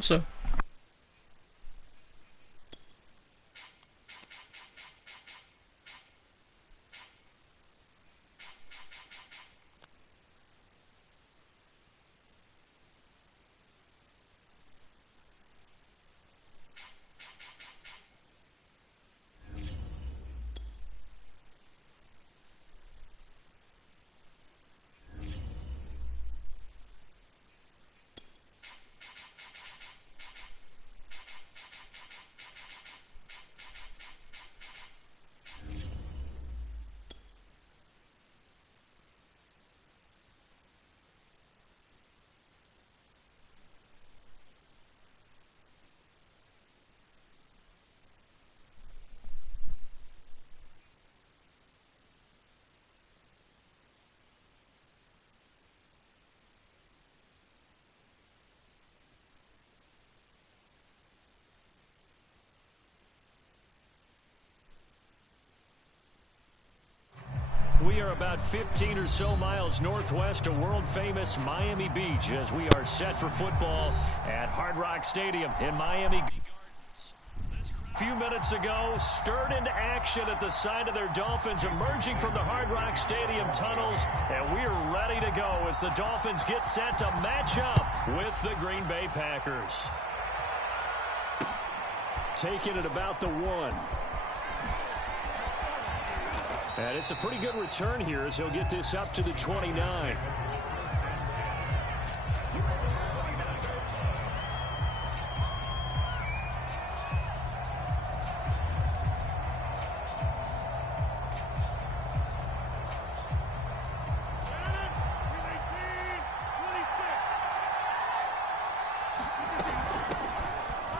So. We are about 15 or so miles northwest of world-famous Miami Beach as we are set for football at Hard Rock Stadium in Miami Gardens. A few minutes ago, stirred into action at the side of their Dolphins emerging from the Hard Rock Stadium tunnels, and we are ready to go as the Dolphins get set to match up with the Green Bay Packers. Taking it about the 1. And it's a pretty good return here as he'll get this up to the 29.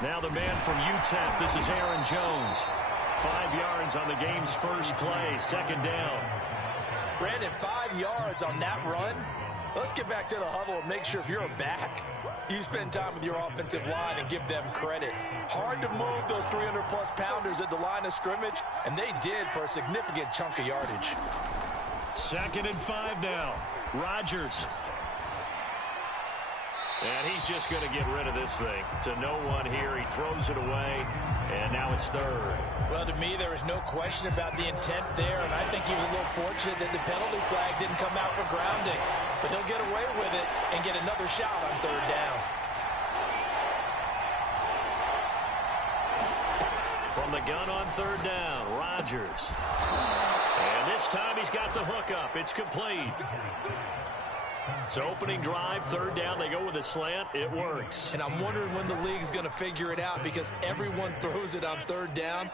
Now the man from UTEP, this is Aaron Jones. 5 yards on the game's first play, second down. Brandon, 5 yards on that run. Let's get back to the huddle and make sure if you're a back, you spend time with your offensive line and give them credit. Hard to move those 300-plus pounders at the line of scrimmage, and they did for a significant chunk of yardage. 2nd and 5 now. Rodgers. And he's just going to get rid of this thing. To no one here. He throws it away, and now it's 3rd. Well, to me, there was no question about the intent there, and I think he was a little fortunate that the penalty flag didn't come out for grounding. But he'll get away with it and get another shot on 3rd down. From the gun on 3rd down, Rodgers. And this time he's got the hook up. It's complete. So opening drive, 3rd down, they go with a slant. It works. And I'm wondering when the league's going to figure it out because everyone throws it on 3rd down.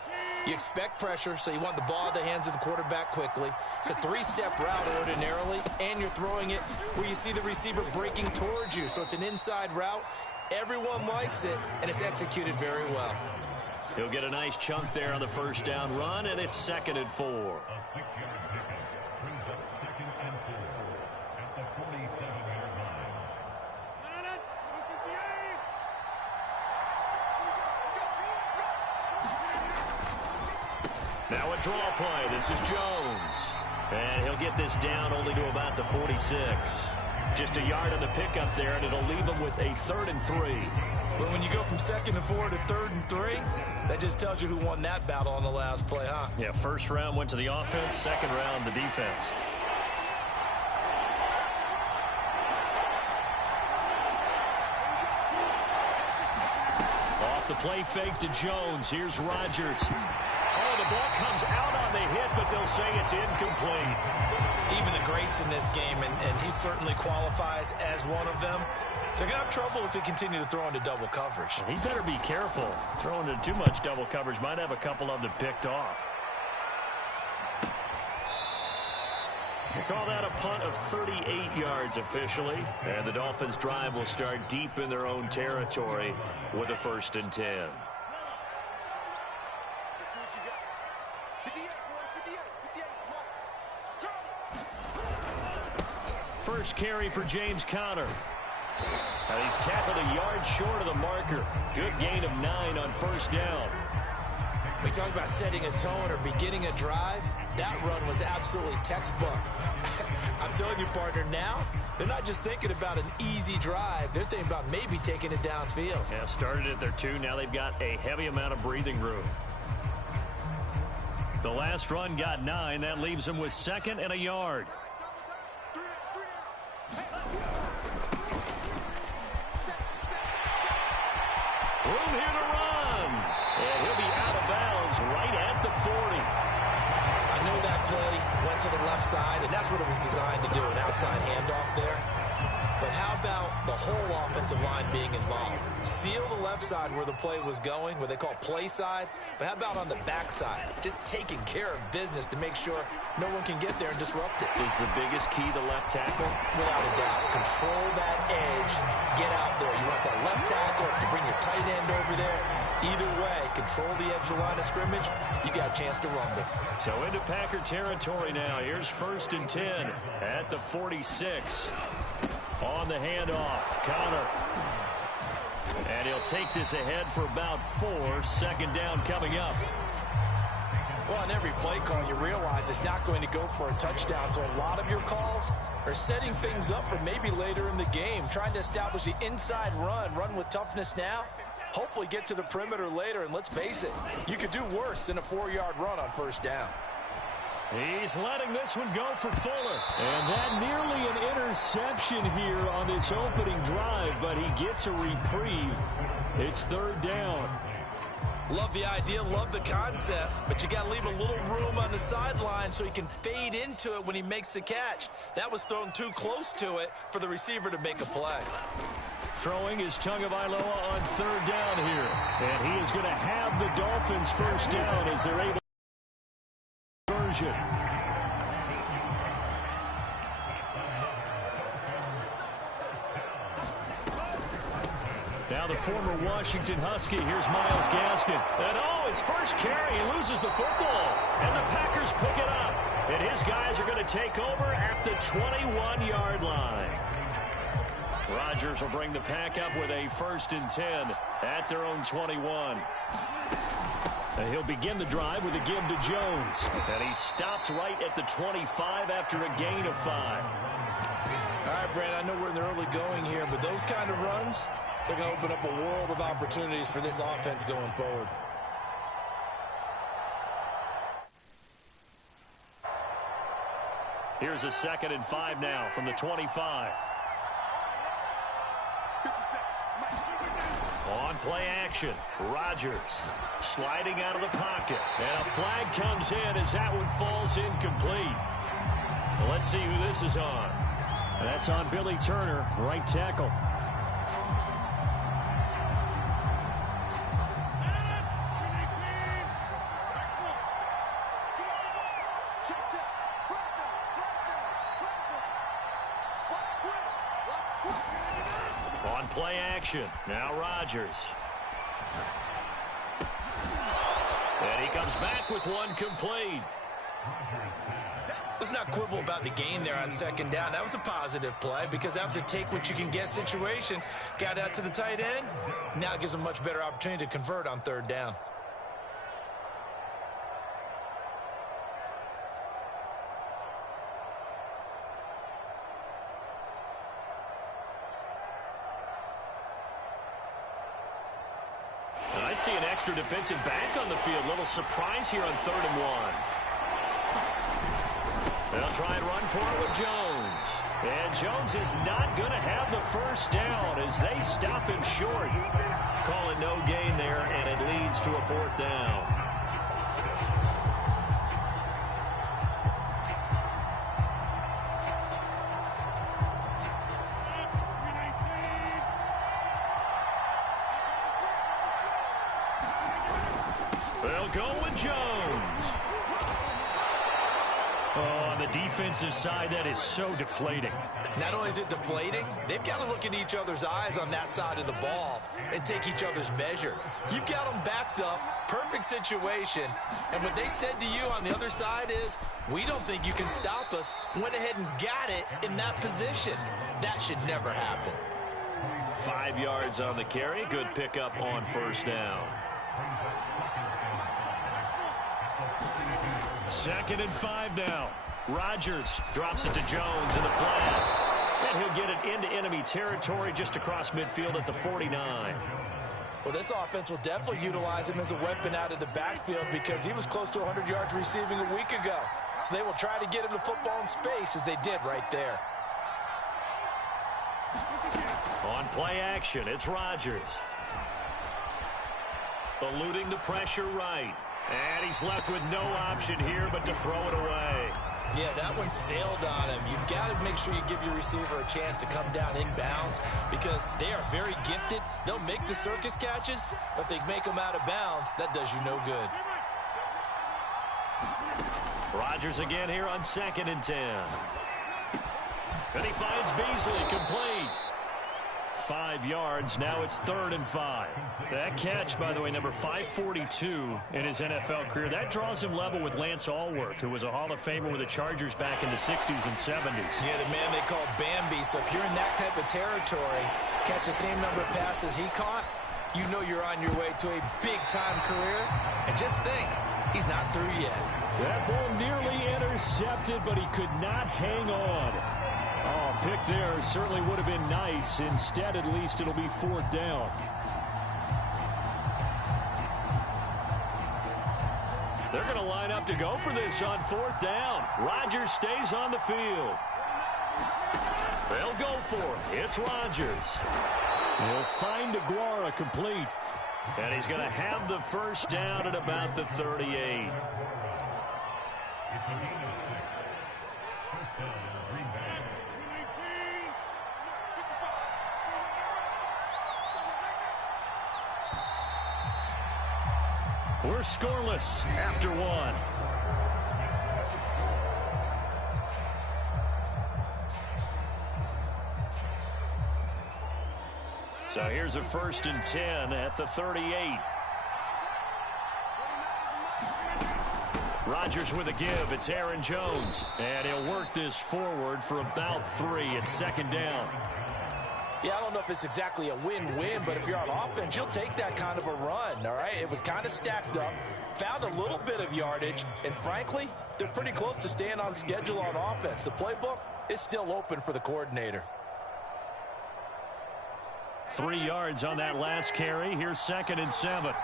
You expect pressure, so you want the ball in the hands of the quarterback quickly. It's a 3-step route ordinarily, and you're throwing it where you see the receiver breaking towards you. So it's an inside route. Everyone likes it, and it's executed very well. He'll get a nice chunk there on the 1st down run, and it's 2nd and 4. Now a draw play. This is Jones. And he'll get this down only to about the 46. Just a yard on the pickup there, and it'll leave him with a 3rd and 3. But when you go from 2nd and 4 to 3rd and 3, that just tells you who won that battle on the last play, huh? Yeah, 1st round went to the offense, 2nd round the defense. Off the play fake to Jones. Here's Rodgers. Oh, the ball comes out on the hit, but they'll say it's incomplete. Even the greats in this game, and he certainly qualifies as one of them, they're going to have trouble if they continue to throw into double coverage. He better be careful. Throwing into too much double coverage might have a couple of them picked off. They call that a punt of 38 yards officially, and the Dolphins' drive will start deep in their own territory with a 1st and 10. First carry for James Conner. Now he's tackled a yard short of the marker. Good gain of 9 on 1st down. We talked about setting a tone or beginning a drive. That run was absolutely textbook. I'm telling you, partner, now they're not just thinking about an easy drive. They're thinking about maybe taking it downfield. Yeah, started at their 2. Now they've got a heavy amount of breathing room. The last run got 9. That leaves them with 2nd and a yard. Room here to run. And he'll be out of bounds right at the 40. I know that play went to the left side, and that's what it was designed to do, an outside handoff there. But how about the whole offensive line being involved? Seal the left side where the play was going, what they call play side. But how about on the back side? Just taking care of business to make sure no one can get there and disrupt it. Is the biggest key the left tackle? Without a doubt. Control that edge. Get out there. You want that left tackle. If you bring your tight end over there, either way, control the edge of the line of scrimmage, you got a chance to rumble. So into Packer territory now. Here's 1st and 10 at the 46. On the handoff, Connor. And he'll take this ahead for about 4. 2nd down coming up. Well, on every play call, you realize it's not going to go for a touchdown. So a lot of your calls are setting things up for maybe later in the game, trying to establish the inside run with toughness now. Hopefully get to the perimeter later, and let's face it, you could do worse than a 4-yard run on 1st down. He's letting this one go for Fuller. And that nearly an interception here on this opening drive, but he gets a reprieve. It's 3rd down. Love the idea, love the concept, but you got to leave a little room on the sideline so he can fade into it when he makes the catch. That was thrown too close to it for the receiver to make a play. Throwing is Tagovailoa on 3rd down here. And he is going to have the Dolphins' 1st down as they're able to conversion. Now the former Washington Husky. Here's Myles Gaskin. And his first carry, he loses the football. And the Packers pick it up. And his guys are going to take over at the 21-yard line. Rodgers will bring the pack up with a 1st and 10 at their own 21. And he'll begin the drive with a give to Jones. And he stopped right at the 25 after a gain of 5. All right, Brandon, I know we're in the early going here, but those kind of runs, they're going to open up a world of opportunities for this offense going forward. Here's a 2nd and 5 now from the 25. On play action, Rodgers sliding out of the pocket. And a flag comes in as that one falls incomplete. Well, let's see who this is on. And that's on Billy Turner, right tackle. On play action, now Rodgers. And he comes back with one complete. Let's not quibble about the gain there on 2nd down. That was a positive play because that was a take-what-you-can-get situation. Got out to the tight end. Now it gives them a much better opportunity to convert on 3rd down. I see an extra defensive back on the field. Little surprise here on 3rd and 1. They'll try and run for it with Jones. And Jones is not going to have the 1st down as they stop him short. Calling no gain there, and it leads to a 4th down. They'll go with Jones. Oh, on the defensive side, that is so deflating. Not only is it deflating, they've got to look in each other's eyes on that side of the ball and take each other's measure. You've got them backed up, perfect situation, and what they said to you on the other side is, we don't think you can stop us. Went ahead and got it in that position. That should never happen. 5 yards on the carry. Good pickup on 1st down. 2nd and 5 now. Rodgers drops it to Jones in the flat. And he'll get it into enemy territory just across midfield at the 49. Well, this offense will definitely utilize him as a weapon out of the backfield because he was close to 100 yards receiving a week ago. So they will try to get him to football in space as they did right there. On play action, it's Rodgers. Eluding the pressure right. And he's left with no option here but to throw it away. Yeah, that one sailed on him. You've got to make sure you give your receiver a chance to come down inbounds because they are very gifted. They'll make the circus catches, but they make them out of bounds. That does you no good. Rodgers again here on 2nd and 10. And he finds Beasley complete. 5 yards. Now it's 3rd and 5. That catch, by the way, number 542 in his NFL career. That draws him level with Lance Allworth, who was a Hall of Famer with the Chargers back in the 60s and 70s. Yeah, the man they call Bambi. So if you're in that type of territory, catch the same number of passes he caught, you know you're on your way to a big-time career. And just think, he's not through yet. That ball nearly intercepted, but he could not hang on. Oh, pick there certainly would have been nice. Instead, at least, it'll be 4th down. They're going to line up to go for this on 4th down. Rodgers stays on the field. They'll go for it. It's Rodgers. He'll find DeGuara complete. And he's going to have the 1st down at about the 38. We're scoreless after 1. So here's a 1st and 10 at the 38. Rodgers with a give. It's Aaron Jones. And he'll work this forward for about 3 at 2nd down. Yeah, I don't know if it's exactly a win-win, but if you're on offense, you'll take that kind of a run, all right? It was kind of stacked up, found a little bit of yardage, and frankly, they're pretty close to staying on schedule on offense. The playbook is still open for the coordinator. 3 yards on that last carry. Here's 2nd and 7.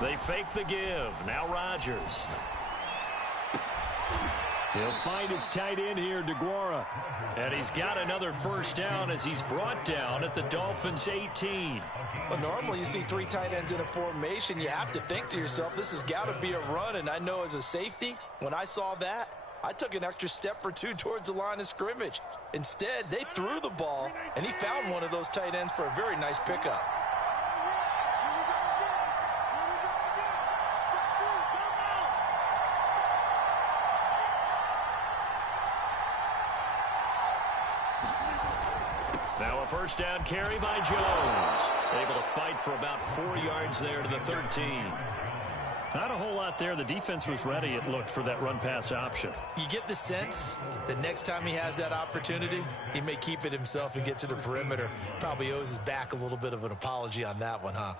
They fake the give. Now Rodgers. He'll find his tight end here, DeGuara. And he's got another 1st down as he's brought down at the Dolphins' 18. Well, normally you see 3 tight ends in a formation. You have to think to yourself, this has got to be a run. And I know as a safety, when I saw that, I took an extra step or 2 towards the line of scrimmage. Instead, they threw the ball, and he found one of those tight ends for a very nice pickup. Now a 1st down carry by Jones. Able to fight for about 4 yards there to the 13. Not a whole lot there. The defense was ready, it looked, for that run-pass option. You get the sense that next time he has that opportunity, he may keep it himself and get to the perimeter. Probably owes his back a little bit of an apology on that one, huh?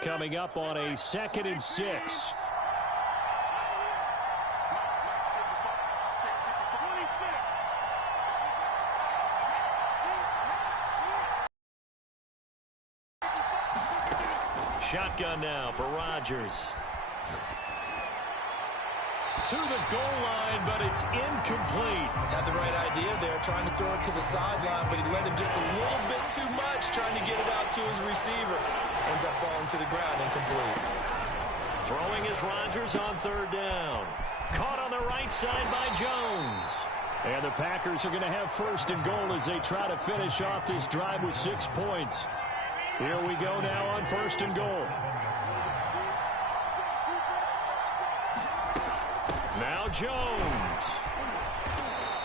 Coming up on a 2nd and 6. Shotgun now for Rodgers. To the goal line, but it's incomplete. Had the right idea there, trying to throw it to the sideline, but he let him just a little bit too much, trying to get it out to his receiver. Ends up falling to the ground, incomplete. Throwing is Rodgers on 3rd down. Caught on the right side by Jones. And the Packers are going to have 1st and goal as they try to finish off this drive with 6 points. Here we go now on 1st and goal. Now Jones.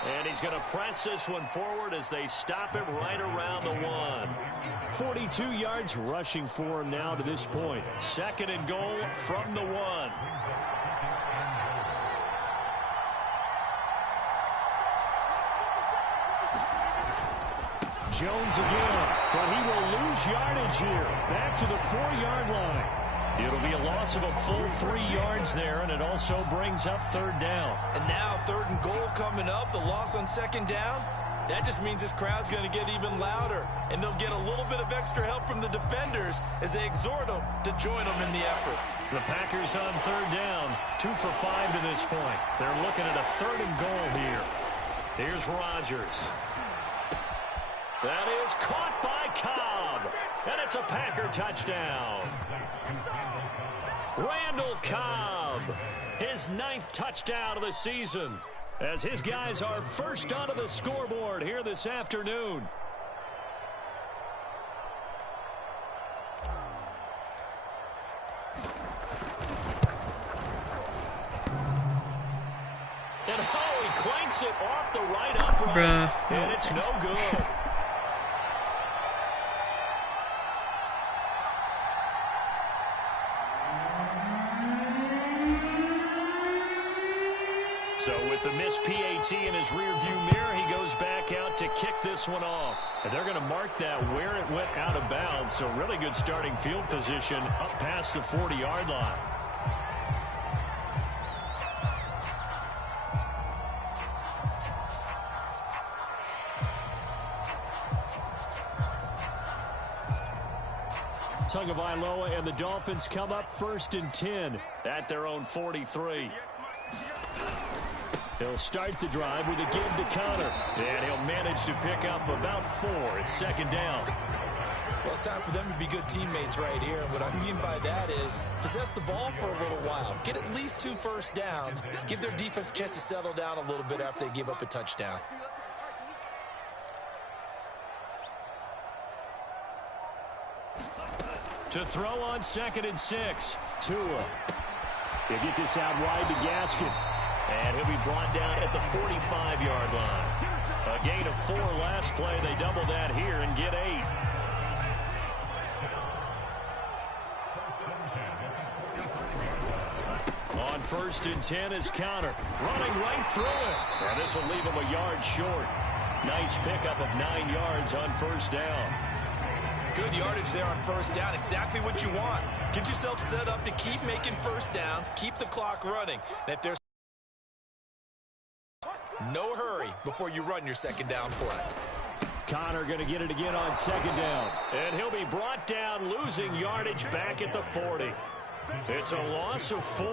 And he's going to press this one forward as they stop him right around the 1. 42 yards rushing for him now to this point. 2nd and goal from the 1. Jones again, but he will lose yardage here. Back to the 4-yard line. It'll be a loss of a full 3 yards there, and it also brings up 3rd down. And now 3rd and goal coming up, the loss on 2nd down. That just means this crowd's going to get even louder, and they'll get a little bit of extra help from the defenders as they exhort them to join them in the effort. The Packers on 3rd down, 2 for 5 to this point. They're looking at a 3rd and goal here. Here's Rodgers. That is caught by Cobb, and it's a Packer touchdown. Randall Cobb, his 9th touchdown of the season, as his guys are first onto the scoreboard here this afternoon. And he clanks it off the right upright, and it's no good. So with the missed PAT in his rearview mirror, he goes back out to kick this one off. And they're going to mark that where it went out of bounds. So really good starting field position up past the 40-yard line. Tagovailoa and the Dolphins come up 1st and 10 at their own 43. He'll start the drive with a give to Connor, and he'll manage to pick up about 4 at 2nd down. Well, it's time for them to be good teammates right here. And what I mean by that is possess the ball for a little while. Get at least 2 first downs. Give their defense a chance to settle down a little bit after they give up a touchdown. To throw on 2nd and 6. Tua. He'll get this out wide to Gaskin. And he'll be brought down at the 45-yard line. A gain of 4 last play. They double that here and get 8. On 1st and 10 is Connor. Running right through it. And this will leave him a yard short. Nice pickup of 9 yards on 1st down. Good yardage there on 1st down. Exactly what you want. Get yourself set up to keep making 1st downs. Keep the clock running. And if there's no hurry before you run your 2nd down play. Connor going to get it again on 2nd down. And he'll be brought down, losing yardage back at the 40. It's a loss of 4.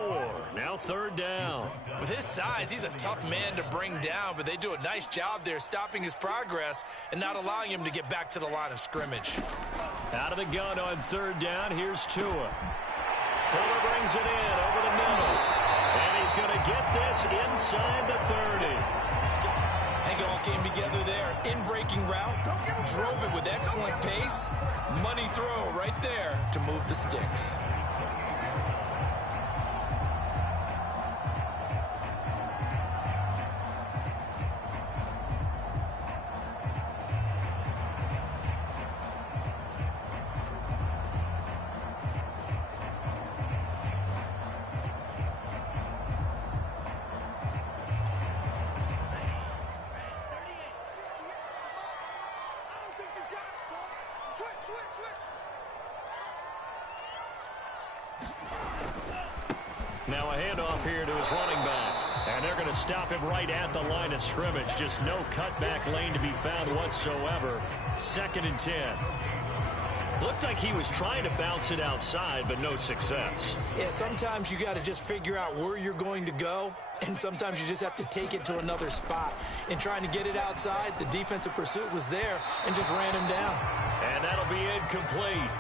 Now 3rd down. With his size, he's a tough man to bring down, but they do a nice job there stopping his progress and not allowing him to get back to the line of scrimmage. Out of the gun on 3rd down, here's Tua. Fuller brings it in over the middle. And he's going to get this inside the 30. I think it all came together there. In-breaking route, drove it with excellent pace. Money throw right there to move the sticks. Now a handoff here to his running back. And they're going to stop him right at the line of scrimmage. Just no cutback lane to be found whatsoever. 2nd and 10. Looked like he was trying to bounce it outside, but no success. Yeah, sometimes you got to just figure out where you're going to go, and sometimes you just have to take it to another spot. In trying to get it outside, the defensive pursuit was there and just ran him down. And that'll be incomplete.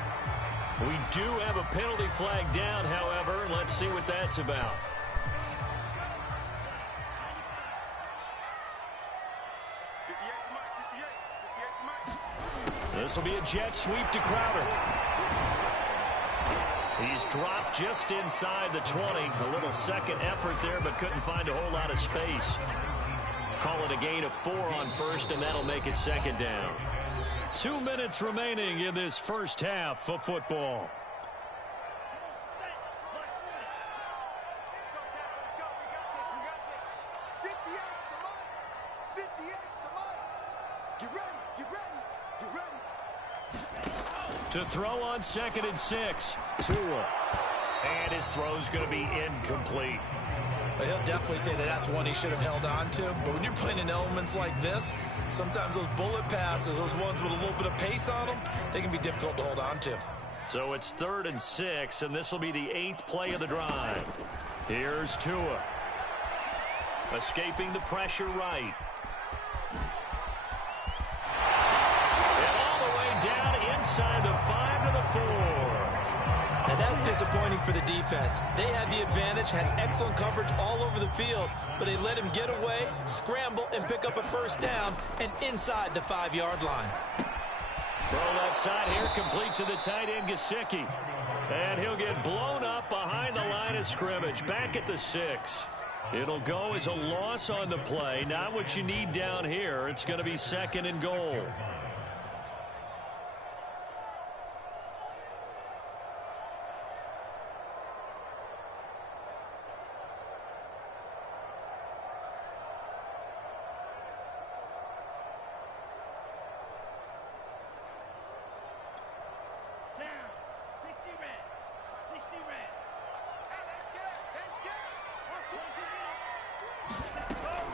We do have a penalty flag down, however. Let's see what that's about. This will be a jet sweep to Crowder. He's dropped just inside the 20. A little second effort there, but couldn't find a whole lot of space. call it a gain of 4 on first, and that'll make it second down. 2 minutes remaining in this first half of football. To throw on 2nd and 6. Tua. And his throw's going to be incomplete. Well, he'll definitely say that that's one he should have held on to. But when you're playing in elements like this, sometimes those bullet passes, those ones with a little bit of pace on them, they can be difficult to hold on to. So it's 3rd and 6, and this will be the 8th play of the drive. Here's Tua. Escaping the pressure right. And all the way down inside the 5 to the 4. And that's disappointing for the defense. They had the advantage, had excellent coverage all over the field, but they let him get away, scramble, and pick up a first down, and inside the 5-yard line. Throw left side here, complete to the tight end, Gesicki. And he'll get blown up behind the line of scrimmage, back at the 6. It'll go as a loss on the play. Not what you need down here. It's going to be 2nd and goal.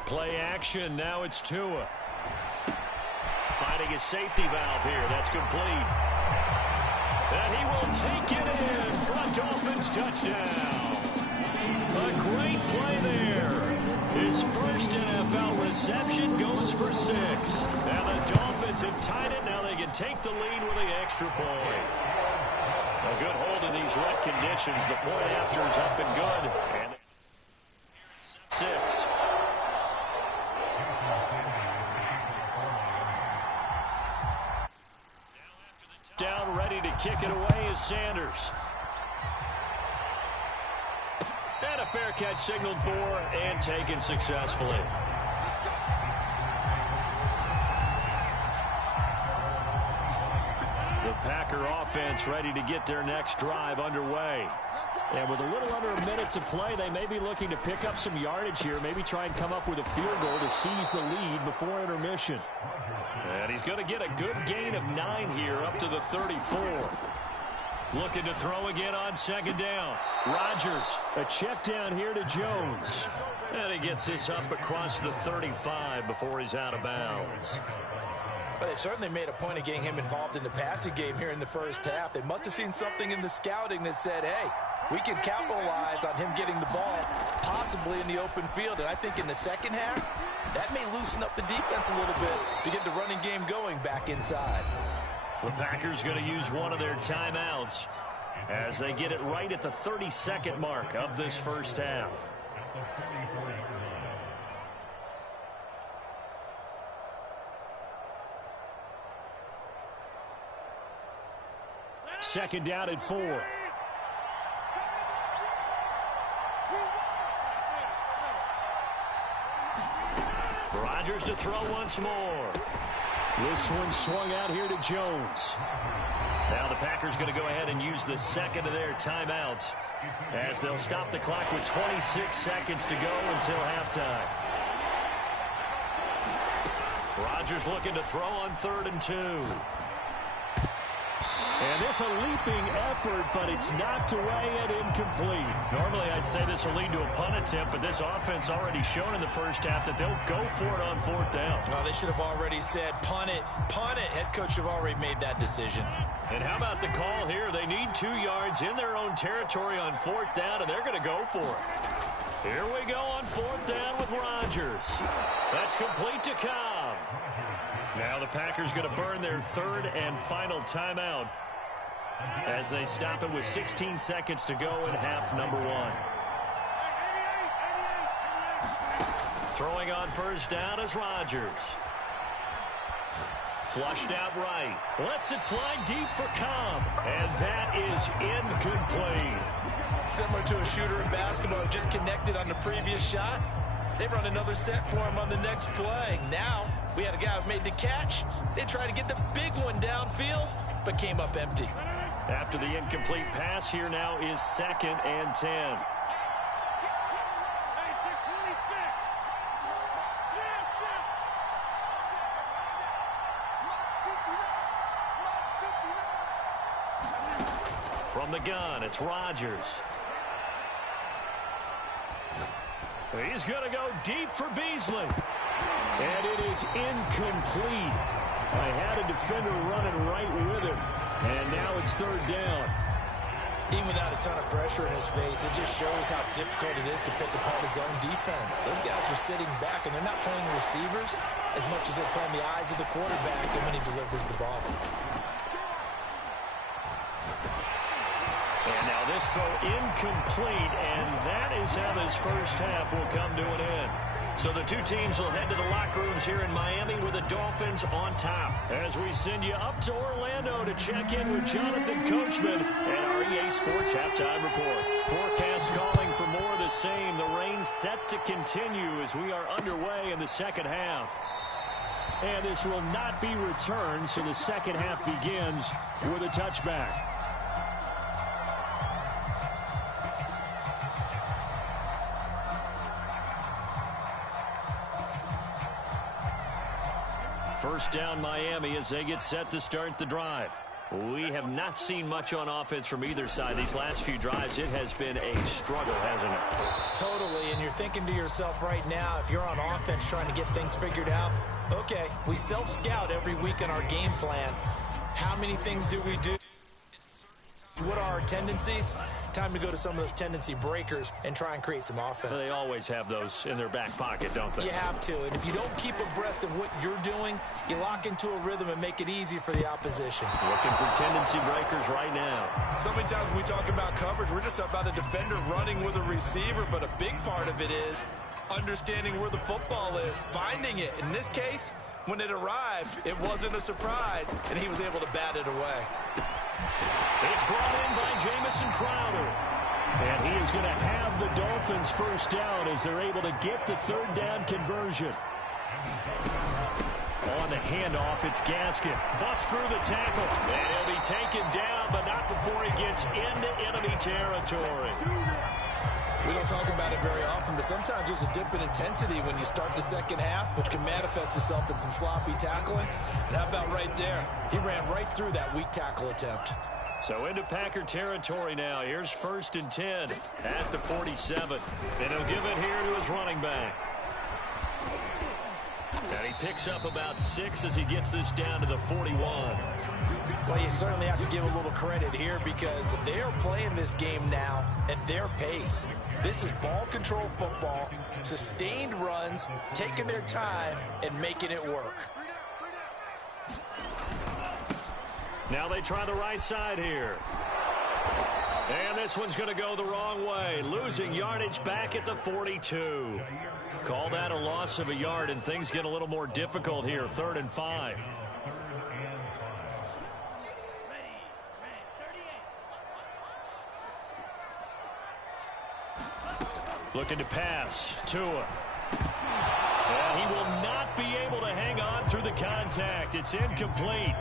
Play action. Now it's Tua. Finding a safety valve here. That's complete. And he will take it in for a Dolphins touchdown. A great play there. His first NFL reception goes for 6. Now the Dolphins have tied it. Now they can take the lead with the extra point. A good hold in these wet conditions. The point after is up and good. And 6. Down, ready to kick it away is Sanders. And a fair catch signaled for and taken successfully. The Packer offense ready to get their next drive underway. And with a little under a minute to play, they may be looking to pick up some yardage here, maybe try and come up with a field goal to seize the lead before intermission. And he's going to get a good gain of 9 here up to the 34. Looking to throw again on 2nd down. Rodgers, a check down here to Jones. And he gets this up across the 35 before he's out of bounds. But they've certainly made a point of getting him involved in the passing game here in the first half. They must have seen something in the scouting that said, hey, we can capitalize on him getting the ball possibly in the open field. And I think in the second half, that may loosen up the defense a little bit to get the running game going back inside. The Packers going to use one of their timeouts as they get it right at the 32nd mark of this first half. Second down at 4. Rodgers to throw once more. This one swung out here to Jones. Now the Packers going to go ahead and use the second of their timeouts as they'll stop the clock with 26 seconds to go until halftime. Rodgers looking to throw on 3rd and 2. And this a leaping effort, but it's knocked away and incomplete. Normally, I'd say this will lead to a punt attempt, but this offense already shown in the first half that they'll go for it on 4th down. Well, they should have already said, punt it, punt it. Head coach should have already made that decision. And how about the call here? They need 2 yards in their own territory on 4th down, and they're going to go for it. Here we go on 4th down with Rodgers. That's complete to Cobb. Now the Packers going to burn their 3rd and final timeout as they stop it with 16 seconds to go in half number 1. Throwing on 1st down is Rodgers. Flushed out right. Lets it fly deep for Cobb. And that is incomplete. Similar to a shooter in basketball, just connected on the previous shot. They run another set for him on the next play. Now, we had a guy who made the catch. They tried to get the big one downfield, but came up empty. After the incomplete pass, here now is 2nd and 10. From the gun, it's Rodgers. He's going to go deep for Beasley. And it is incomplete. I had a defender running right with him. And now it's 3rd down. Even without a ton of pressure in his face, it just shows how difficult it is to pick apart his own defense. Those guys are sitting back, and they're not playing receivers as much as they're playing the eyes of the quarterback and when he delivers the ball. And now this throw incomplete, and that is how this first half will come to an end. So the two teams will head to the locker rooms here in Miami with the Dolphins on top. As we send you up to Orlando to check in with Jonathan Coachman and our EA Sports Halftime Report. Forecast calling for more of the same. The rain set to continue as we are underway in the second half. And this will not be returned, so the second half begins with a touchback. First down Miami as they get set to start the drive. We have not seen much on offense from either side. These last few drives, it has been a struggle, hasn't it? Totally, and you're thinking to yourself right now, if you're on offense trying to get things figured out, okay, we self-scout every week in our game plan. How many things do we do? What are our tendencies? Time to go to some of those tendency breakers and try and create some offense. They always have those in their back pocket, don't they? You have to, and if you don't keep abreast of what you're doing, you lock into a rhythm and make it easy for the opposition. Looking for tendency breakers right now. So many times when we talk about coverage, we're just about a defender running with a receiver, but a big part of it is understanding where the football is, finding it. In this case, when it arrived, it wasn't a surprise, and he was able to bat it away. It's brought in by Jamison Crowder. And he is going to have the Dolphins first down as they're able to get the 3rd down conversion. On the handoff, it's Gaskin. Busts through the tackle. And he'll be taken down, but not before he gets into enemy territory. We don't talk about it very often, but sometimes there's a dip in intensity when you start the second half, which can manifest itself in some sloppy tackling. And how about right there? He ran right through that weak tackle attempt. So into Packer territory now. Here's 1st and 10 at the 47. And he'll give it here to his running back. And he picks up about 6 as he gets this down to the 41. Well, you certainly have to give a little credit here because they are playing this game now at their pace. This is ball control football, sustained runs, taking their time, and making it work. Now they try the right side here. And this one's going to go the wrong way. Losing yardage back at the 42. Call that a loss of a yard, and things get a little more difficult here. 3rd and 5. Looking to pass. Tua. And he will not be able to hang on through the contact. It's incomplete.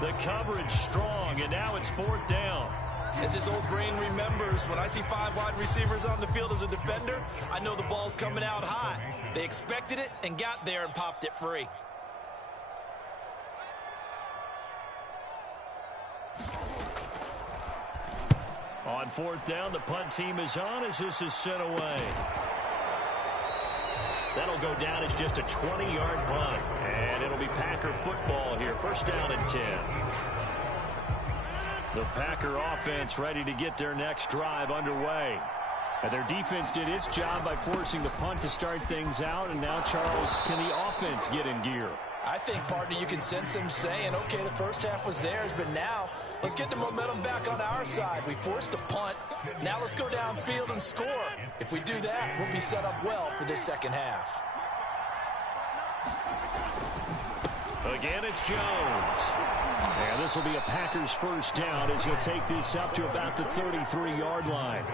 The coverage strong, and now it's 4th down. As his old brain remembers, when I see 5 wide receivers on the field as a defender, I know the ball's coming out hot. They expected it and got there and popped it free. On 4th down, the punt team is on as this is sent away. That'll go down as just a 20-yard punt. And it'll be Packer football here. 1st down and 10. The Packer offense ready to get their next drive underway. And their defense did its job by forcing the punt to start things out. And now, Charles, can the offense get in gear? I think, partner, you can sense them saying, okay, the first half was theirs, but now let's get the momentum back on our side. We forced a punt. Now let's go downfield and score. If we do that, we'll be set up well for this second half. Again, it's Jones. And this will be a Packers first down as he'll take this up to about the 33-yard line.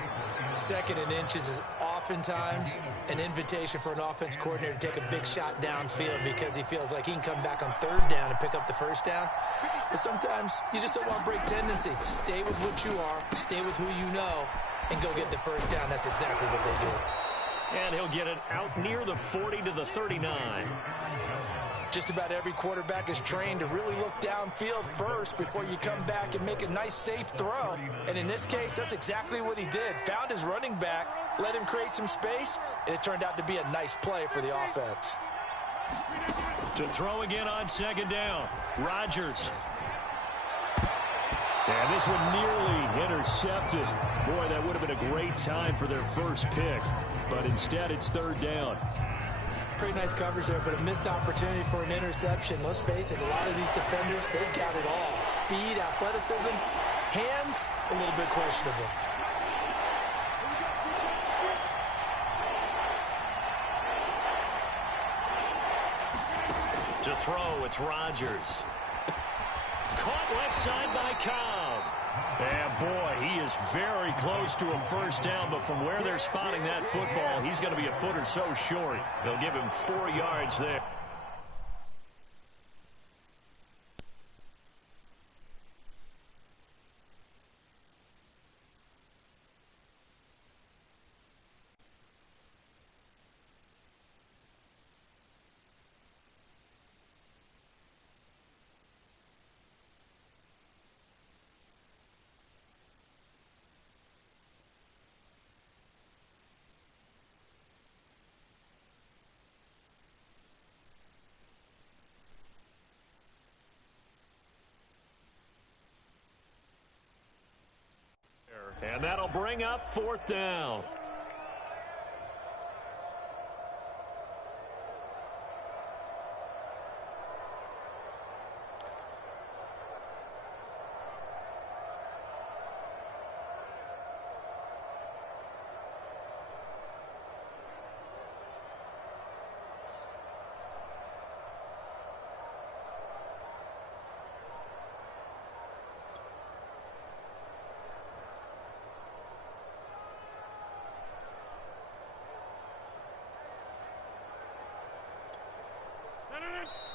2nd and inches is awful oftentimes an invitation for an offense coordinator to take a big shot downfield because he feels like he can come back on third down and pick up the first down. But sometimes you just don't want to break tendency. Stay with what you are, stay with who you know, and go get the first down. That's exactly what they did. And he'll get it out near the 40 to the 39. Just about every quarterback is trained to really look downfield first before you come back and make a nice, safe throw. And in this case, that's exactly what he did. Found his running back, let him create some space, and it turned out to be a nice play for the offense. To throw again on second down, Rodgers. And this one nearly intercepted. Boy, that would have been a great time for their first pick. But instead, it's third down. Pretty nice coverage there, but a missed opportunity for an interception. Let's face it, a lot of these defenders, they've got it all. Speed, athleticism, hands, a little bit questionable. To throw, it's Rodgers. Caught left side by Cobb. And boy, he is very close to a first down, but from where they're spotting that football, he's going to be a foot or so short. They'll give him 4 yards there. And that'll bring up fourth down.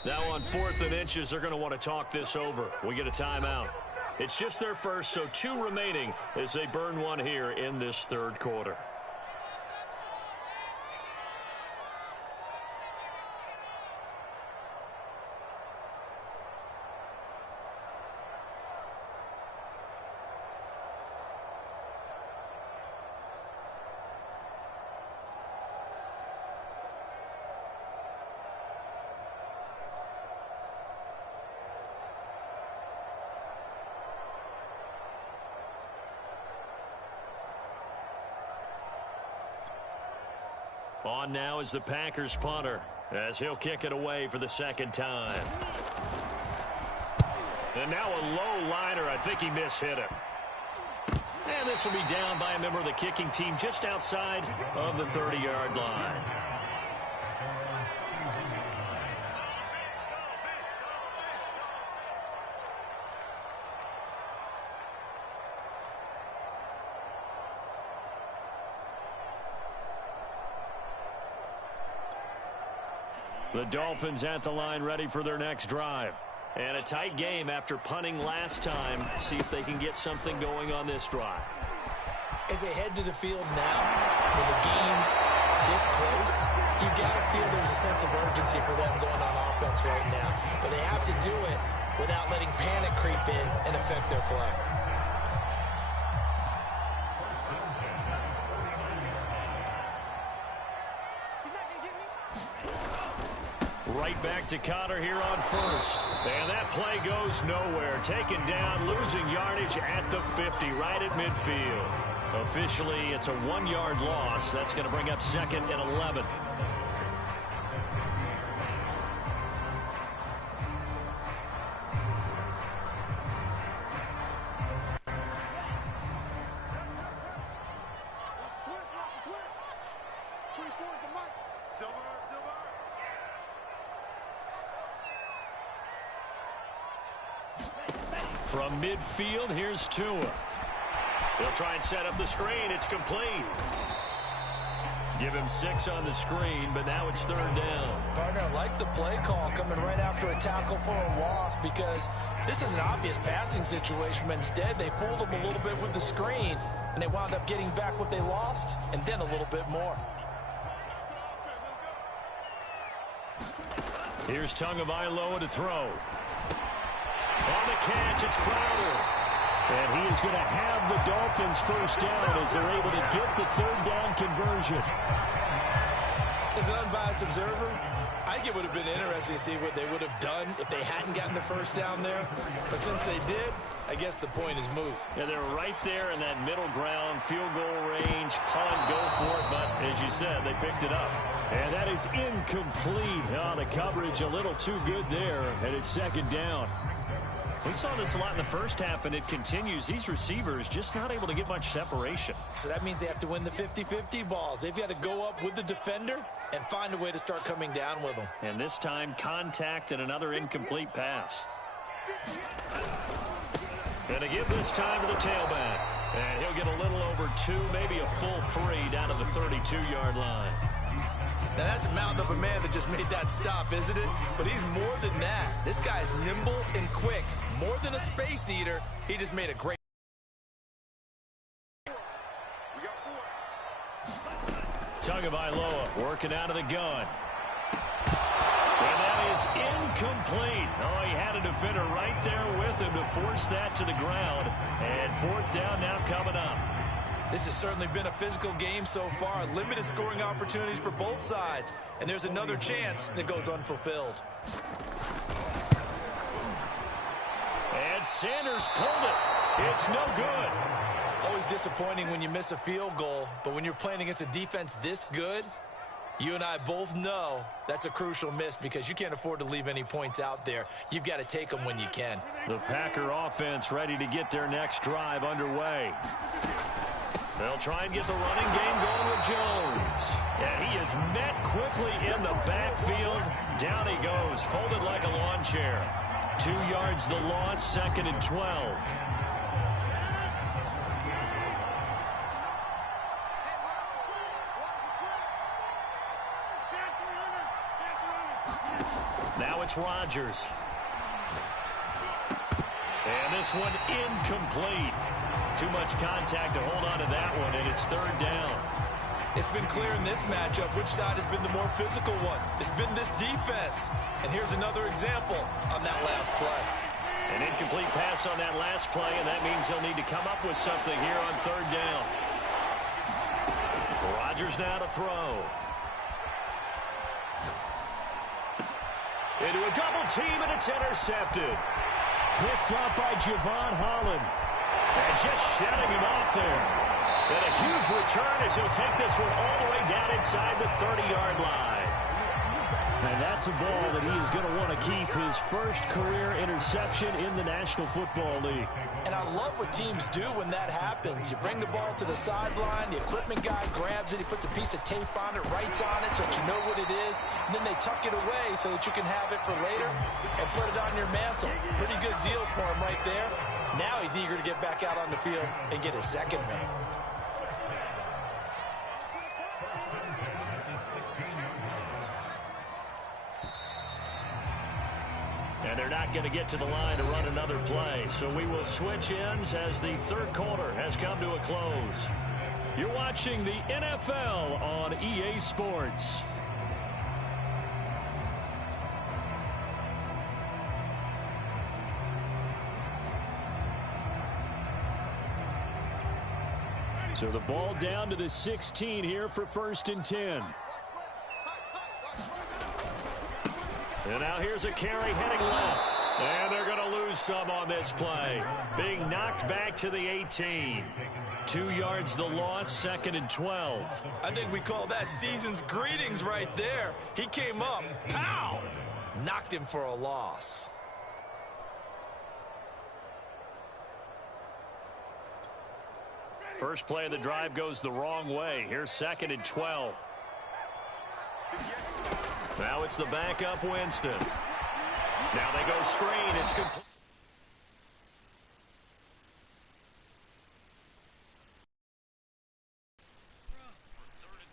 Now on 4th and inches, they're going to want to talk this over. We get a timeout. It's just their first, so 2 remaining as they burn one here in this third quarter. On now is the Packers punter as he'll kick it away for the second time. And now a low liner. I think he mishit him. And this will be down by a member of the kicking team just outside of the 30-yard line. The Dolphins at the line ready for their next drive. And a tight game after punting last time. See if they can get something going on this drive. As they head to the field now, with the game this close, you've got to feel there's a sense of urgency for them going on offense right now. But they have to do it without letting panic creep in and affect their play. Right back to Connor here on first. And that play goes nowhere. Taken down, losing yardage at the 50, right at midfield. Officially, it's a 1-yard loss. That's going to bring up 2nd and 11. From midfield, here's Tua. He'll try and set up the screen. It's complete. Give him 6 on the screen, but now it's 3rd down. Partner, I like the play call coming right after a tackle for a loss because this is an obvious passing situation, but instead they fooled him a little bit with the screen, and they wound up getting back what they lost and then a little bit more. Here's Tagovailoa to throw. On the catch, it's Crowder. And he is going to have the Dolphins first down as they're able to get the 3rd down conversion. As an unbiased observer, I think it would have been interesting to see what they would have done if they hadn't gotten the first down there. But since they did, I guess the point is moot. Yeah, they're right there in that middle ground, field goal range, punt, go for it. But as you said, they picked it up. And that is incomplete. Oh, the coverage a little too good there, and it's 2nd down. We saw this a lot in the first half, and it continues. These receivers just not able to get much separation. So that means they have to win the 50-50 balls. They've got to go up with the defender and find a way to start coming down with them. And this time, contact and another incomplete pass. And to give this time to the tailback. And he'll get a little over 2, maybe a full 3 down to the 32-yard line. Now, that's a mountain of a man that just made that stop, isn't it? But he's more than that. This guy's nimble and quick. More than a space eater, he just made a great. Tagovailoa working out of the gun. And that is incomplete. Oh, he had a defender right there with him to force that to the ground. And 4th down now coming up. This has certainly been a physical game so far. Limited scoring opportunities for both sides. And there's another chance that goes unfulfilled. And Sanders pulled it. It's no good. Always disappointing when you miss a field goal. But when you're playing against a defense this good, you and I both know that's a crucial miss because you can't afford to leave any points out there. You've got to take them when you can. The Packer offense ready to get their next drive underway. They'll try and get the running game going with Jones. And he is met quickly in the backfield. Down he goes, folded like a lawn chair. 2 yards the loss, 2nd and 12. Now it's Rodgers. And this one incomplete. Too much contact to hold on to that one, and it's 3rd down. It's been clear in this matchup which side has been the more physical one. It's been this defense. And here's another example on that last play. An incomplete pass on that last play, and that means they'll need to come up with something here on 3rd down. Rodgers now to throw. Into a double team, and it's intercepted. Picked up by Javon Holland. And just shutting him off there. And a huge return as he'll take this one all the way down inside the 30-yard line. And that's a ball that he is going to want to keep, his first career interception in the National Football League. And I love what teams do when that happens. You bring the ball to the sideline, the equipment guy grabs it, he puts a piece of tape on it, writes on it so that you know what it is, and then they tuck it away so that you can have it for later and put it on your mantle. Pretty good deal for him right there. Now he's eager to get back out on the field and get his 2nd man. And they're not going to get to the line to run another play. So we will switch ends as the 3rd quarter has come to a close. You're watching the NFL on EA Sports. So the ball down to the 16 here for 1st and 10. And now here's a carry heading left. And they're going to lose some on this play. Being knocked back to the 18. 2 yards the loss, 2nd and 12. I think we call that season's greetings right there. He came up, pow! Knocked him for a loss. First play of the drive goes the wrong way. Here's 2nd and 12. Now it's the backup Winston. Now they go screen. It's complete.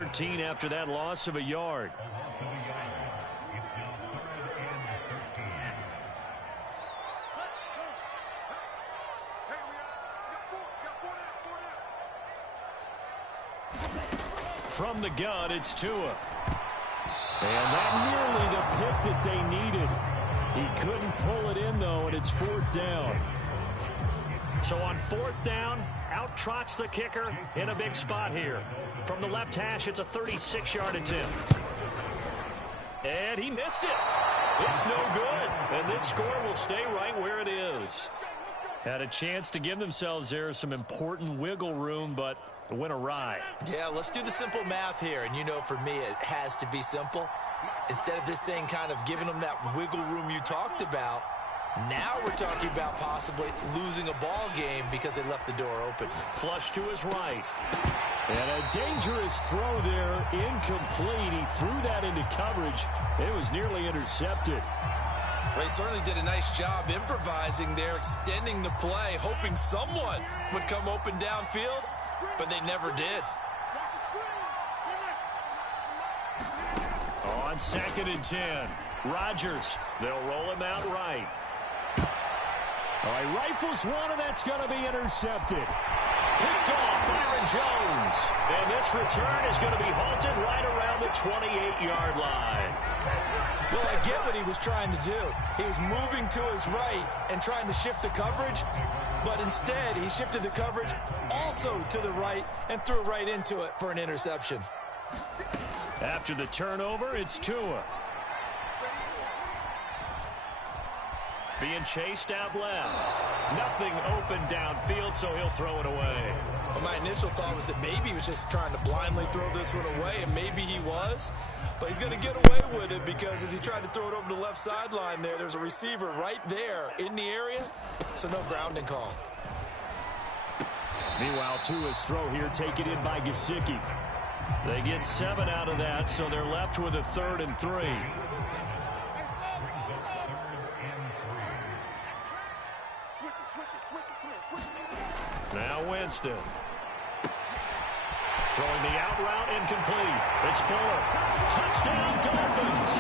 13 after that loss of a yard. From the gun, it's Tua. And that nearly the pick that they needed. He couldn't pull it in, though, and it's 4th down. So on 4th down, out trots the kicker in a big spot here. From the left hash, it's a 36-yard attempt. And he missed it. It's no good. And this score will stay right where it is. Had a chance to give themselves there some important wiggle room, but it went awry. Yeah, let's do the simple math here. And you know, for me, it has to be simple. Instead of this thing kind of giving them that wiggle room you talked about, now we're talking about possibly losing a ball game because they left the door open. Flush to his right. And a dangerous throw there, incomplete. He threw that into coverage. It was nearly intercepted. They certainly did a nice job improvising there, extending the play, hoping someone would come open downfield, but they never did. On 2nd and 10, Rodgers. They'll roll him out right. All right, rifles one, and that's going to be intercepted. Picked off Byron Jones. And this return is going to be halted right around the 28-yard line. Well, I get what he was trying to do. He was moving to his right and trying to shift the coverage, but instead he shifted the coverage also to the right and threw right into it for an interception. After the turnover, it's Tua. Being chased out left. Nothing open downfield, so he'll throw it away. Well, my initial thought was that maybe he was just trying to blindly throw this one away, and maybe he was. But he's going to get away with it because as he tried to throw it over the left sideline there's a receiver right there in the area, so no grounding call. Meanwhile, Tua's throw here taken in by Gesicki. They get 7 out of that, so they're left with a 3rd and 3. Now Winston. Throwing the out route, incomplete. It's Fuller. Touchdown, Dolphins.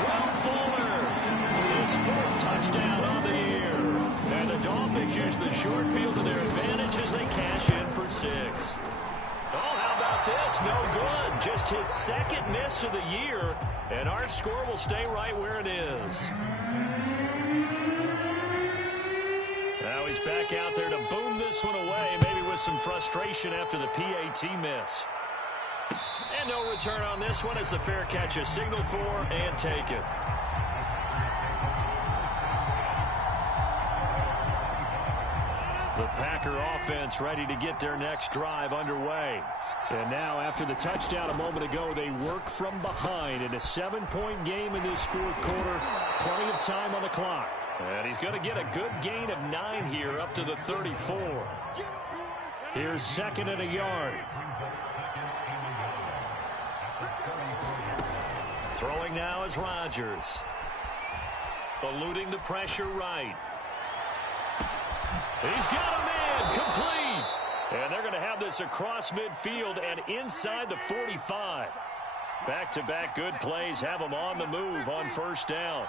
Will Fuller. His 4th touchdown on the year. And the Dolphins use the short field to their advantage as they cash in for 6. Oh, how about this? No good. Just his 2nd miss of the year. And our score will stay right where it is. Now he's back out there to boom this one away, maybe with some frustration after the PAT miss. And no return on this one as the fair catch is signaled for and taken. The Packer offense ready to get their next drive underway. And now after the touchdown a moment ago, they work from behind in a 7-point game in this 4th quarter. Plenty of time on the clock. And he's going to get a good gain of 9 here up to the 34. Here's 2nd and a yard. Throwing now is Rodgers. Eluding the pressure right. He's got a man complete. And they're going to have this across midfield and inside the 45. Back-to-back good plays have them on the move on 1st down.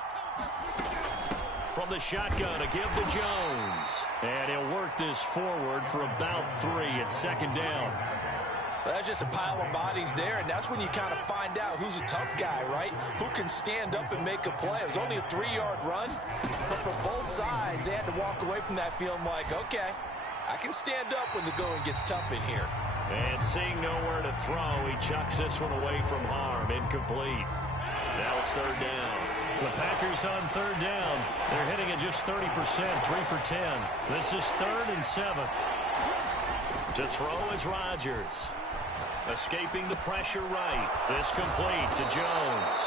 From the shotgun, a give to Jones. And he'll work this forward for about 3 at 2nd down. Well, that's just a pile of bodies there, and that's when you kind of find out who's a tough guy, right? Who can stand up and make a play. It was only a 3-yard run, but for both sides, they had to walk away from that feeling like, okay, I can stand up when the going gets tough in here. And seeing nowhere to throw, he chucks this one away from harm. Incomplete. Now it's 3rd down. The Packers on 3rd down. They're hitting at just 30%, 3 for 10. This is 3rd and 7. To throw is Rodgers. Escaping the pressure right. This complete to Jones.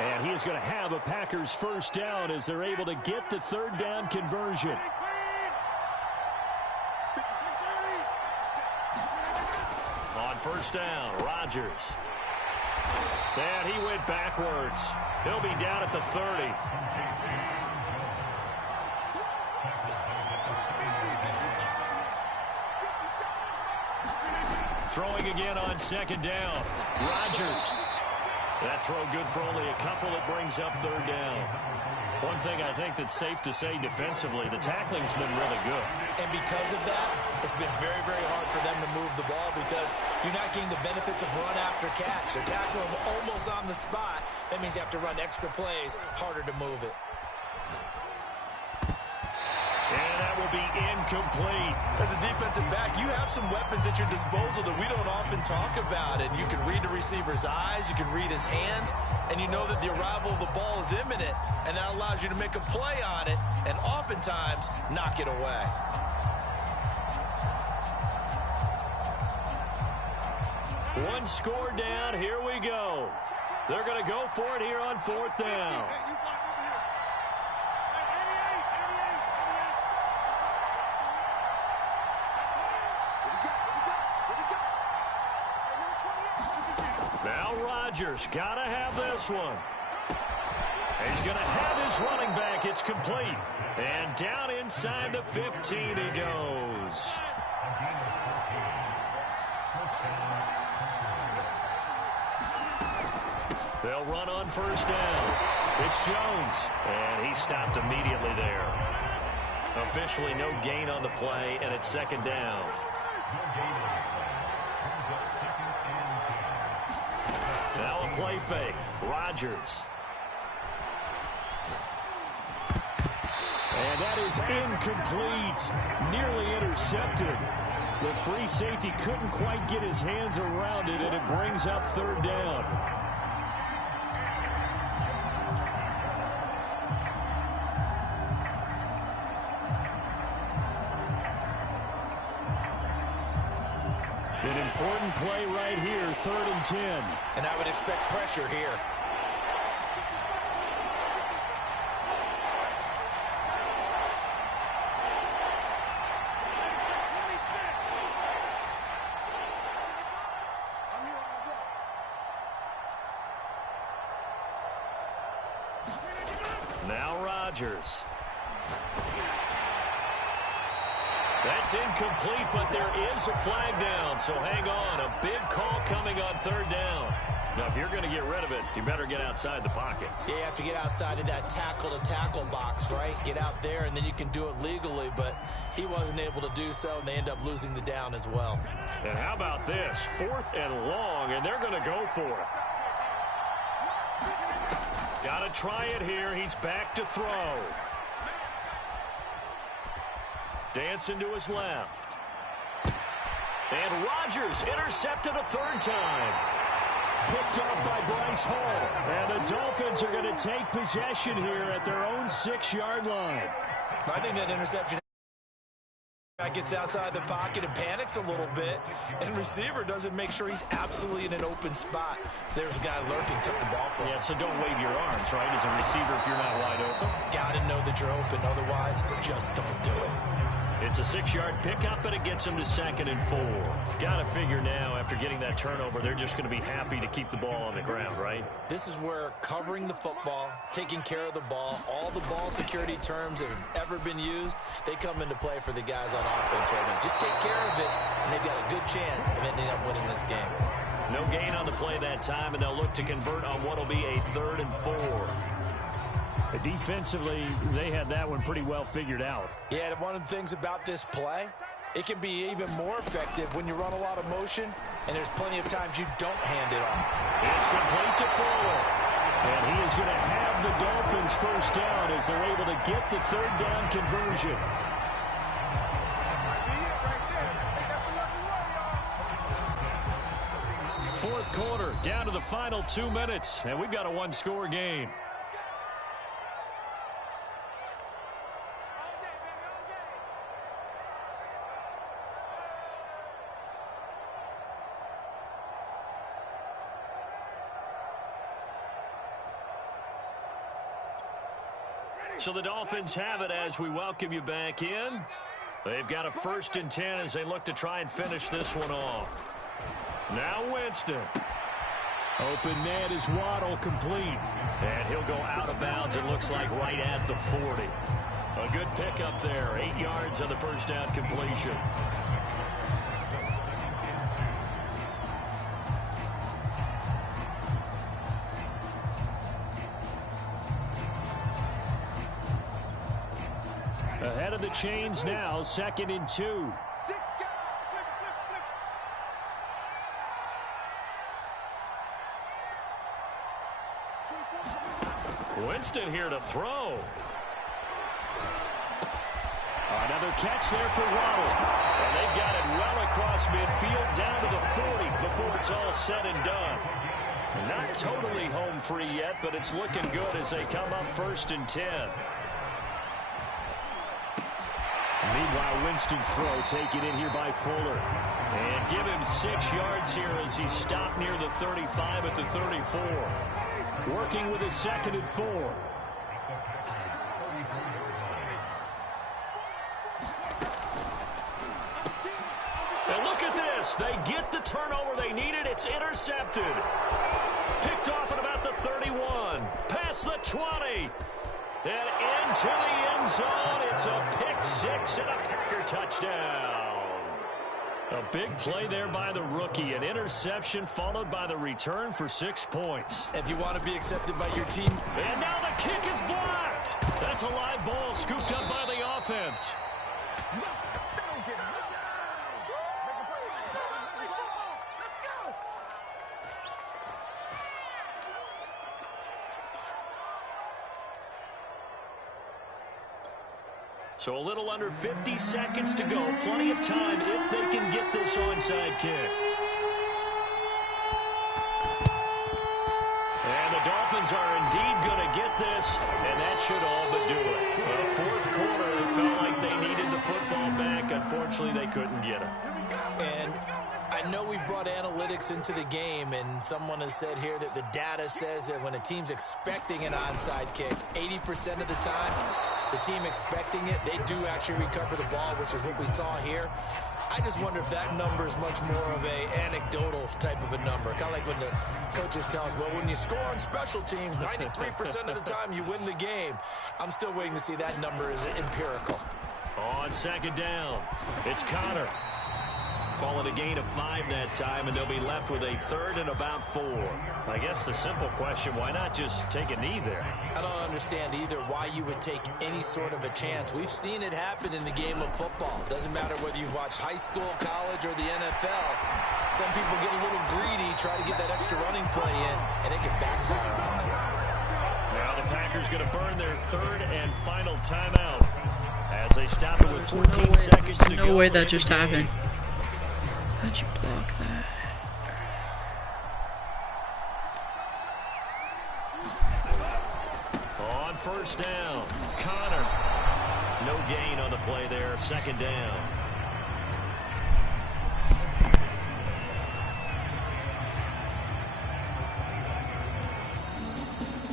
And he is going to have a Packers 1st down as they're able to get the 3rd down conversion. On 1st down, Rodgers. And he went backwards. He'll be down at the 30. Throwing again on second down. Rodgers. That throw good for only a couple. It brings up third down. One thing I think that's safe to say defensively, the tackling's been really good. And because of that, it's been very, very hard for them to move the ball because you're not getting the benefits of run after catch. They're tackling them almost on the spot. That means you have to run extra plays, harder to move it. And that will be incomplete. As a defensive back, you have some weapons at your disposal that we don't often talk about. And you can read the receiver's eyes, you can read his hands, and you know that the arrival of the ball is imminent, and that allows you to make a play on it and oftentimes knock it away. One score down. Here we go. They're going to go for it here on fourth down. Now Rodgers got to have this one. He's going to have his running back. It's complete. And down inside the 15 he goes. They'll run on first down. It's Jones. And he stopped immediately there. Officially no gain on the play, and it's second down. Now a play fake. Rodgers. And that is incomplete. Nearly intercepted. The free safety couldn't quite get his hands around it, and it brings up third down. An important play right here, 3rd and 10. And I would expect pressure here. Now Rodgers. That's incomplete, but there is a flag down, so hang on. A big call coming on third down. Now, if you're going to get rid of it, you better get outside the pocket. Yeah, you have to get outside of that tackle-to-tackle box, right? Get out there, and then you can do it legally, but he wasn't able to do so, and they end up losing the down as well. And how about this? 4th and long, and they're going to go for it. Got to try it here. He's back to throw. Dancing to his left. And Rodgers intercepted a 3rd time. Picked off by Bryce Hall. And the Dolphins are going to take possession here at their own 6-yard line. I think that interception gets outside the pocket and panics a little bit. And receiver doesn't make sure he's absolutely in an open spot. So there's a guy lurking, took the ball from him. Yeah, so don't wave your arms, right, as a receiver if you're not wide open. Got to know that you're open. Otherwise, just don't do it. It's a 6-yard pickup, and it gets them to 2nd and 4. Got to figure now, after getting that turnover, they're just going to be happy to keep the ball on the ground, right? This is where covering the football, taking care of the ball, all the ball security terms that have ever been used, they come into play for the guys on offense right now. Just take care of it, and they've got a good chance of ending up winning this game. No gain on the play that time, and they'll look to convert on what will be a 3rd and 4. Defensively, they had that one pretty well figured out. Yeah, and one of the things about this play, it can be even more effective when you run a lot of motion, and there's plenty of times you don't hand it off. It's complete to Fuller. And he is going to have the Dolphins first down as they're able to get the 3rd down conversion. Fourth quarter, down to the final 2 minutes, and we've got a 1-score game. So the Dolphins have it as we welcome you back in. They've got a 1st and 10 as they look to try and finish this one off. Now Winston. Open net is Waddle, complete. And he'll go out of bounds, it looks like, right at the 40. A good pickup there. 8 yards on the first down completion. Ahead of the chains now, 2nd and 2. Winston here to throw. Another catch there for Waddle. And they've got it well across midfield down to the 40 before it's all said and done. Not totally home free yet, but it's looking good as they come up 1st and 10. Meanwhile, Winston's throw taken in here by Fuller. And give him 6 yards here as he stopped near the 35 at the 34. Working with his 2nd and 4. And look at this. They get the turnover they needed. It's intercepted. Picked off at about the 31. Past the 20. And into the end zone. It's a pick 6 and a Packer touchdown. A big play there by the rookie. An interception followed by the return for 6 points. If you want to be accepted by your team. And now the kick is blocked. That's a live ball scooped up by the offense. So a little under 50 seconds to go. Plenty of time if they can get this onside kick. And the Dolphins are indeed going to get this, and that should all but do it. The 4th quarter, it felt like they needed the football back. Unfortunately, they couldn't get it. And I know we brought analytics into the game, and someone has said here that the data says that when a team's expecting an onside kick, 80% of the time, the team expecting it, they do actually recover the ball, which is what we saw here. I just wonder if that number is much more of a anecdotal type of a number. Kind of like when the coaches tell us, well, when you score on special teams, 93% of the time you win the game. I'm still waiting to see that number is empirical. On 2nd down, it's Connor. Call it a gain of 5 that time, and they'll be left with a 3rd and about 4. I guess the simple question, why not just take a knee there? I don't understand either why you would take any sort of a chance. We've seen it happen in the game of football. Doesn't matter whether you watch high school, college, or the NFL. Some people get a little greedy, try to get that extra running play in, and it can backfire on them. Now the Packers going to burn their 3rd and final timeout as they stop it with 14 seconds to go. No way that just happened. How'd you block that? On 1st down, Connor. No gain on the play there. 2nd down.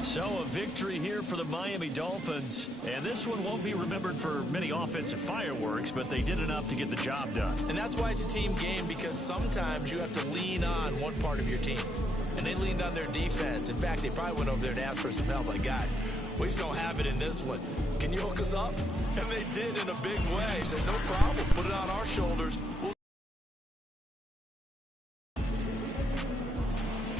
So a victory here for the Miami Dolphins. And this one won't be remembered for many offensive fireworks, but they did enough to get the job done. And that's why it's a team game, because sometimes you have to lean on one part of your team. And they leaned on their defense. In fact, they probably went over there and asked for some help. Like, guys, we just don't have it in this one. Can you hook us up? And they did in a big way. Said, no problem. Put it on our shoulders.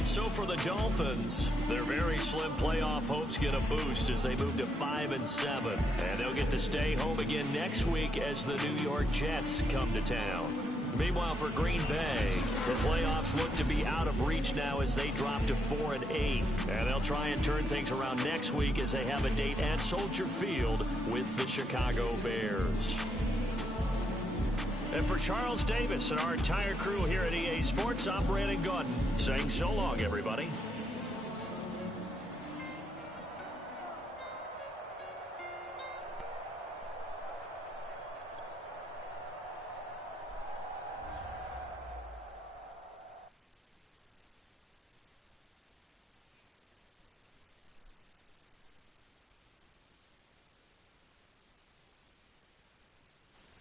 So for the Dolphins, their very slim playoff hopes get a boost as they move to 5-7. And they'll get to stay home again next week as the New York Jets come to town. Meanwhile, for Green Bay, the playoffs look to be out of reach now as they drop to 4-8. And they'll try and turn things around next week as they have a date at Soldier Field with the Chicago Bears. And for Charles Davis and our entire crew here at EA Sports, I'm Brandon Gaudin saying so long, everybody.